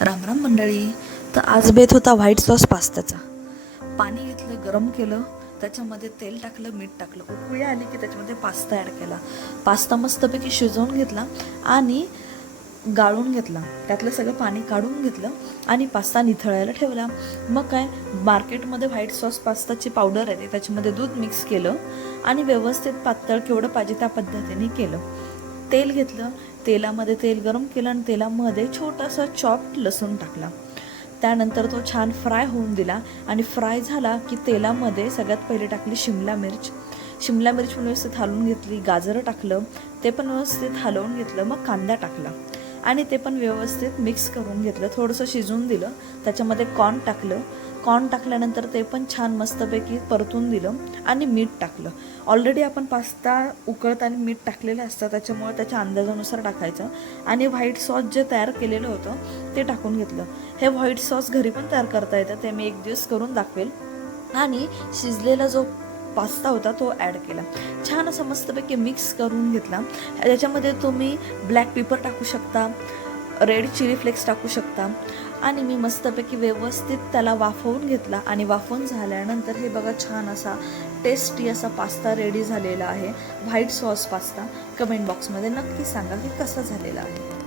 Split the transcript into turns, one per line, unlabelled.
रामराम मंडळी. तर आज बेत होता व्हाईट सॉस पास्त्याचा पाणी घेतलं गरम केलं त्याच्यामध्ये तेल टाकलं मीठ टाकलं. उकळी आली की त्याच्यामध्ये पास्ता ॲड केला. पास्ता मस्तपैकी शिजवून घेतला आणि गाळून घेतला. त्यातलं सगळं पाणी काढून घेतलं आणि पास्ता निथळायला ठेवला. मग काय मार्केटमध्ये व्हाईट सॉस पास्ताची पावडर आहे त्याच्यामध्ये दूध मिक्स केलं आणि व्यवस्थित पातळ केवढं पाहिजे त्या पद्धतीने केलं. तेल घेतलं तेलामध्ये तेल गरम केलं आणि तेलामध्ये छोटासा चॉप्ड लसूण टाकला. त्यानंतर तो छान फ्राय होऊन दिला आणि फ्राय झाला की तेलामध्ये सगळ्यात पहिले टाकली शिमला मिर्च. शिमला मिरची पण व्यवस्थित हलवून घेतली गाजरं टाकलं ते पण व्यवस्थित हलवून घेतलं मग कांदा टाकला. आणि ते पण व्यवस्थित मिक्स करून घेतलं. थोडंसं शिजवून दिलं. त्याच्यामध्ये कॉर्न टाकलं. कॉर्न टाकल्यानंतर ते पण छान मस्तपैकी परतून दिलं आणि मीठ टाकलं. ऑलरेडी आपण पास्ता उकळताना मीठ टाकलेलं असतं. त्याच्यामुळे त्याच्या अंदाजानुसार टाकायचं. आणि व्हाईट सॉस जे तयार केलेलं होतं ते टाकून घेतलं. हे व्हाईट सॉस घरी पण तयार करता येतं. ते मी एक दिवस करून दाखवेल. आणि शिजलेला जो पास्ता होता तो ॲड केला. छान असं मस्तपैकी मिक्स करून घेतला. त्याच्यामध्ये तुम्ही ब्लॅक पेपर टाकू शकता रेड चिली फ्लेक्स टाकू शकता. आणि मी मस्तपैकी व्यवस्थित त्याला वाफवून घेतला. आणि वाफवून झाल्यानंतर हे बघा छान असा टेस्टी असा पास्ता रेडी झालेला आहे. White sauce pasta. कमेंट बॉक्समध्ये नक्की सांगा की कसा झालेला आहे.